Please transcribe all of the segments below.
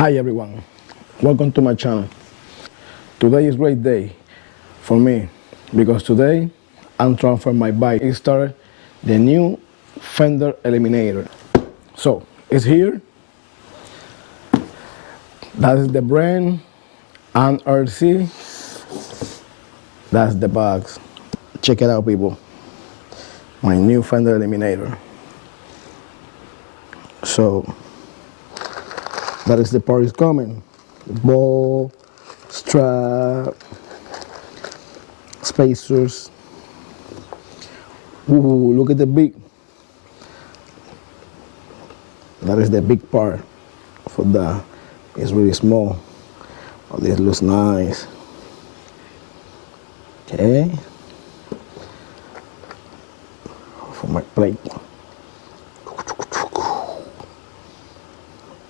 Hi everyone, welcome to my channel. Today is a great day for me because today I'm transferring my bike. It started the new Fender Eliminator. So it's here. That is the brand NRC. That's the box. Check it out, people. My new Fender Eliminator. So that is the part is coming. The ball, strap, spacers. Ooh, look at the big. That is the big part for that. It's really small. Oh, this looks nice. Okay. For my plate.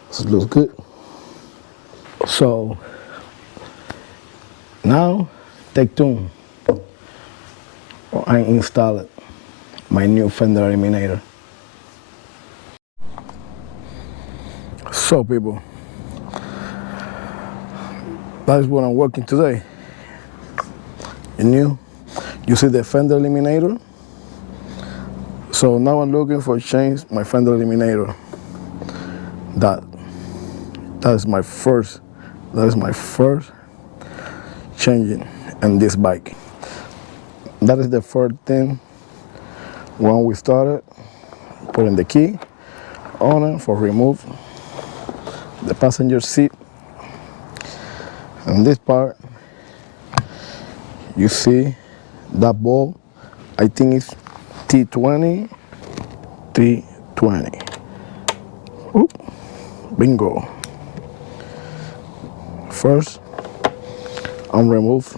This looks good. So now take two. I installed my new Fender Eliminator. So people, that is what I'm working today. You see the Fender Eliminator. So now I'm looking for change my Fender Eliminator. That is my first changing in this bike. That is the first thing when we started, putting the key on it for remove the passenger seat. And this part, you see that ball, I think it's T20. Oop, bingo. First, I'm remove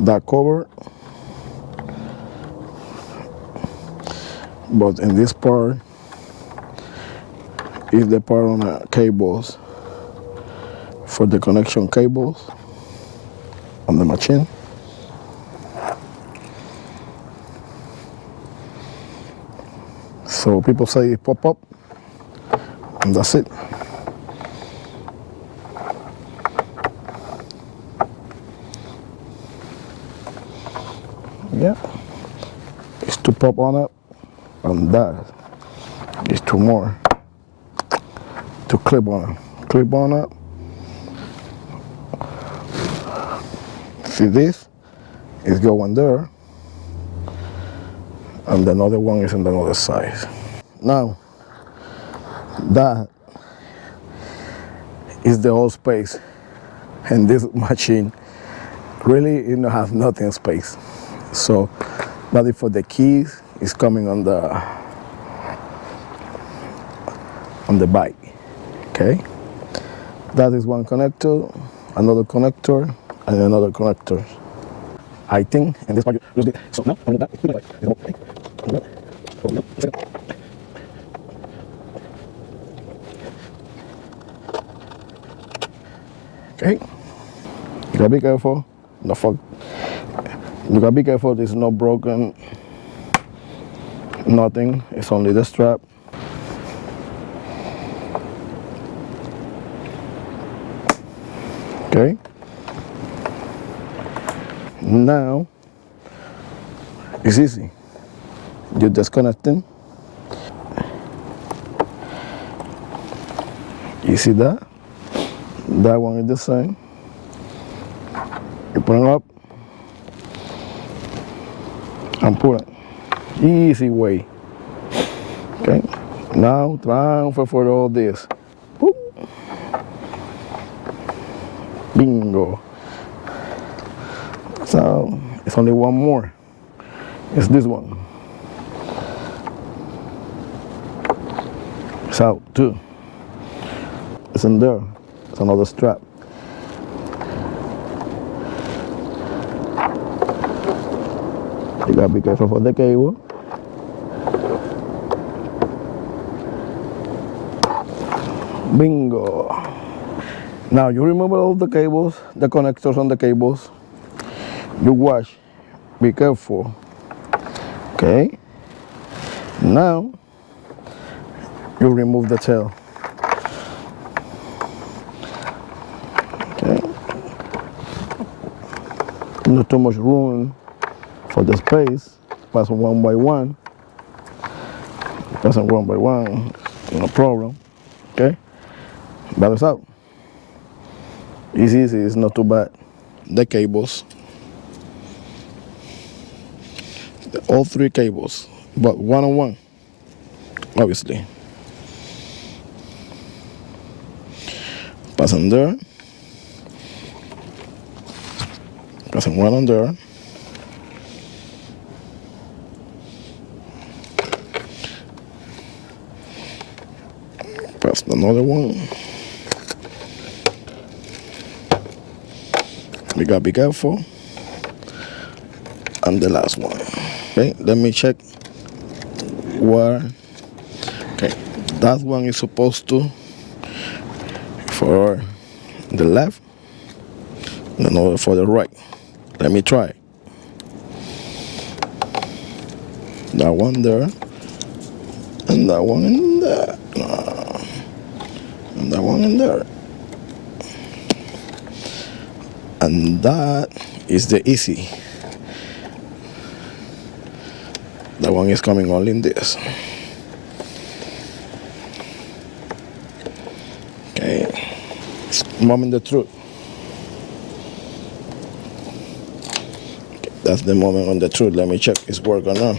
that cover, but in this part is the part on the cables for the connection cables on the machine. So people say it pop up, and that's it. Yeah, it's to pop on up, and that is two more to clip on up. See, this is going there, and another one is on the other side. Now that is the whole space, and this machine really have nothing space. So that is for the keys is coming on the bike. Okay, that is one connector, another connector, and another connector. I think in this part you so now I'm that okay. You gotta be careful. You gotta be careful. There's no broken. Nothing. It's only the strap. Okay. Now it's easy. You disconnect it. You see that? That one is the same. You put it up and pull it. Easy way. Okay. Now transfer for all this. Whoop. Bingo. So it's only one more. It's this one. It's out too. It's in there. It's another strap. You gotta be careful for the cable. Bingo. Now you remove all the cables, the connectors on the cables. You wash. Be careful. Okay. Now you remove the tail. not too much room for the space. Pass them one by one. Pass them one by one, no problem. Okay, balance out. It's easy, it's not too bad. The cables, all three cables, but one on one, obviously. Pass them there. Pass one on there. Pass another one. We gotta be careful. And the last one. Okay, let me check where. Okay, that one is supposed to for the left, and another for the right. Let me try. That one there, and that one in there, and that one in there. And that is the easy. That one is coming only in this. Okay, moment the truth. Okay, that's the moment on the truth. Let me check it's working or not.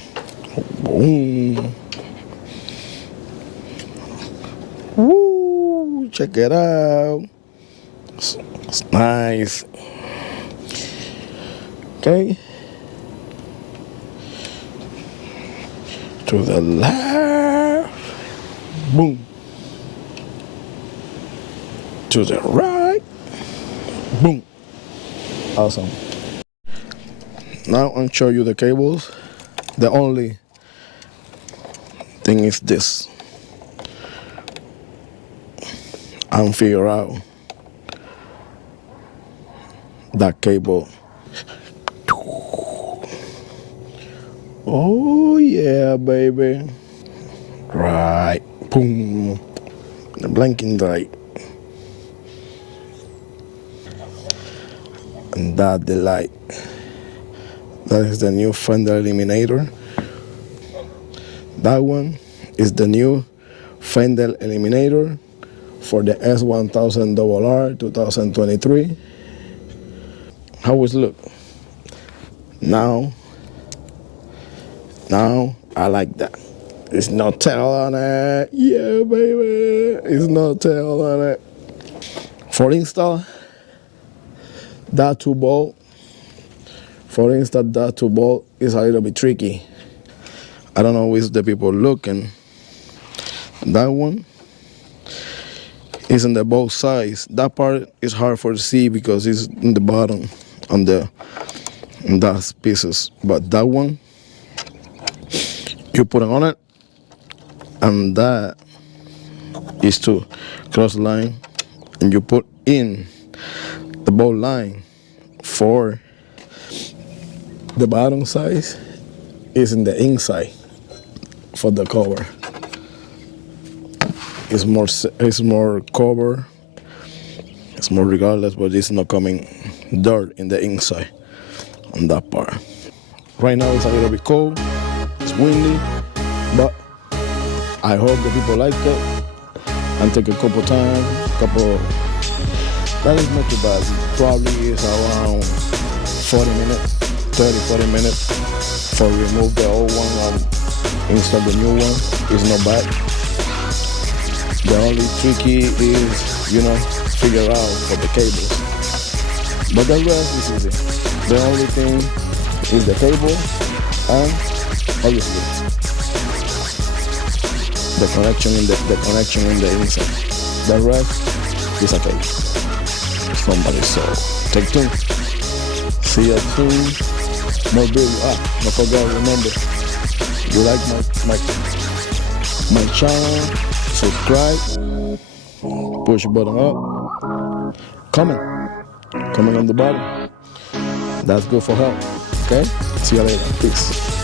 Boom. Woo, check it out. It's nice. Okay. To the left. Boom. To the right. Boom. Awesome. Now I'll show you the cables. The only thing is this. And figure out that cable. Oh yeah, baby. Right. Boom. The blinking light. And that the light. That is the new Fender Eliminator. That one is the new Fender Eliminator for the S1000RR 2023. How it look? Now I like that. It's no tail on it. Yeah, baby. It's no tail on it. For install, that 2-bolt. For install, that 2-bolt is a little bit tricky. I don't know if the people looking. That one is in the both sides. That part is hard for to see because it's in the bottom on the in that pieces. But that one, you put it on it, and that is to cross line, and you put in the bolt line for the bottom size is in the inside for the cover. It's more cover. It's more regardless, but it's not coming dirt in the inside on that part. Right now it's a little bit cold. It's windy, but I hope the people like it and take a couple times. That is not too bad. It probably is around 40 minutes, 30-40 minutes for remove the old one and install the new one. It's not bad. The only tricky is, figure out for the cables. But the rest is easy. The only thing is the cable and obviously the connection in the inside. The rest is okay. Somebody so take two. See you soon. More video. Don't forget, remember, you like my channel, subscribe, push the button up, comment on the bottom. That's good for help. Okay? See you later. Peace.